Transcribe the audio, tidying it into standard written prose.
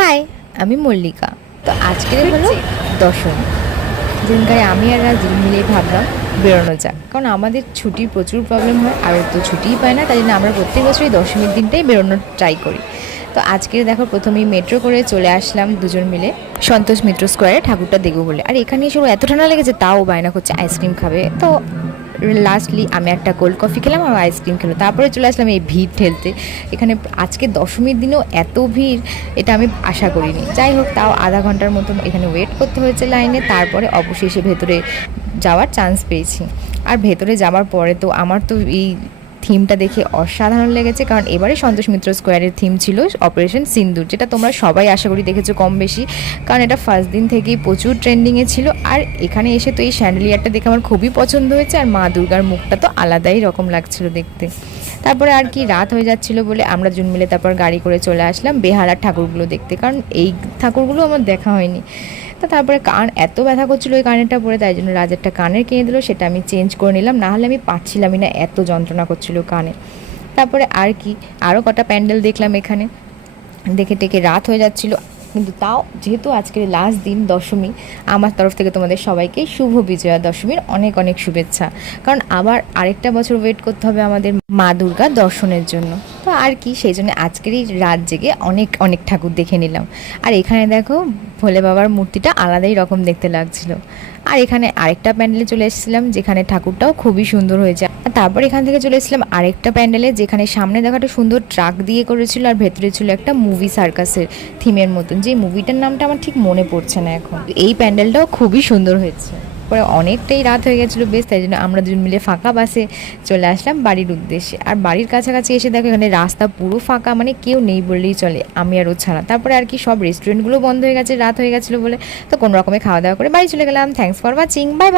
High, আমি মল্লিকা। তো আজকের হলো দশমী, যেদিনকারে আমি আর রাজ দুজন মিলেই ভাবলাম বেরোনো যাক, কারণ আমাদের ছুটির প্রচুর প্রবলেম হয় আর ও তো ছুটিই পায় না, তাই জন্য আমরা প্রত্যেক বছরই দশমীর দিনটাই বেরোনোর ট্রাই করি। তো আজকে দেখো প্রথমেই মেট্রো করে চলে আসলাম দুজন মিলে সন্তোষ মিত্র স্কোয়ারে ঠাকুরটা দেখবো বলে। আর এখানে এসে এত ঠান্ডা লেগেছে, তাও বায়না করছে আইসক্রিম খাবে। তো লাস্টলি আমি একটা কোল্ড কফি খেলাম আর আইসক্রিম খেলো, তারপরে চলে আসলাম এই ভিড় ঠেলতে। এখানে আজকে দশমীর দিনেও এত ভিড়, এটা আমি আশা করিনি। যাই হোক, তাও আধা ঘন্টার মতন এখানে ওয়েট করতে হয়েছে লাইনে, তারপরে অবশেষে ভেতরে যাওয়ার চান্স পেয়েছি। আর ভেতরে যাওয়ার পরে তো আমার তো এই থিমটা দেখে অসাধারণ লেগেছে, কারণ এবারে সন্তোষ মিত্র স্কোয়ারের থিম ছিল অপারেশন সিন্দুর, যেটা তোমরা সবাই আশা করি দেখেছো কম বেশি, কারণ এটা ফার্স্ট দিন থেকেই প্রচুর ট্রেন্ডিংয়ে ছিল। আর এখানে এসে তো এই স্যান্ডেলিয়ারটা দেখে আমার খুবই পছন্দ হয়েছে, আর মা দুর্গার মুখটা তো আলাদাই রকম লাগছিল দেখতে। তারপরে আর কি রাত হয়ে যাচ্ছিল বলে আমরা জুন মিলে তারপর গাড়ি করে চলে আসলাম বেহালার ঠাকুরগুলো দেখতে, কারণ এই ঠাকুরগুলো আমার দেখা হয়নি। তো তারপরে কান এত ব্যথা করছিলো ওই কানেরটা পরে, তাই জন্য রাজ একটা কানের কিনে দিল, সেটা আমি চেঞ্জ করে নিলাম, নাহলে আমি পাচ্ছিলামই না, এত যন্ত্রণা করছিল কানে। তারপরে আর কি আরও কটা প্যান্ডেল দেখলাম এখানে, দেখে টেকে রাত হয়ে যাচ্ছিল। কিন্তু তাও যেহেতু আজকের লাস্ট দিন দশমী, আমার তরফ থেকে তোমাদের সবাইকে শুভ বিজয়া দশমীর অনেক অনেক শুভেচ্ছা, কারণ আবার আরেকটা বছর ওয়েট করতে হবে আমাদের মা দুর্গা দর্শনের জন্য। তো আর কি সেই জন্য আজকেরই রাত জেগে অনেক অনেক ঠাকুর দেখে নিলাম। আর এখানে দেখো ভোলে বাবার মূর্তিটা আলাদাই রকম দেখতে লাগছিল। আর এখানে আরেকটা প্যান্ডেলে চলে এসেছিলাম, যেখানে ঠাকুরটাও খুবই সুন্দর হয়েছে। আর তারপর এখান থেকে চলে এসেছিলাম আরেকটা প্যান্ডেলে, যেখানে সামনে দেখা একটা সুন্দর ট্রাক দিয়ে করেছিল, আর ভেতরে ছিল একটা মুভি সার্কাসের থিমের মতন, যে মুভিটার নামটা আমার ঠিক মনে পড়ছে না এখন। এই প্যান্ডেলটাও খুবই সুন্দর হয়েছে। পরে অনেকটাই রাত হয়ে গেছিলো বেশ, তাই জন্য আমরা দুজন মিলে ফাঁকা বাসে চলে আসলাম বাড়ির উদ্দেশ্যে। আর বাড়ির কাছাকাছি এসে দেখো এখানে রাস্তা পুরো ফাঁকা, মানে কেউ নেই বললেই চলে, আমি আর ও ছাড়া। তারপরে আর কি সব রেস্টুরেন্টগুলো বন্ধ হয়ে গেছে রাত হয়ে গেছিলো বলে, তো কোনো রকমে খাওয়া দাওয়া করে বাড়ি চলে গেলাম। Thanks for watching, by.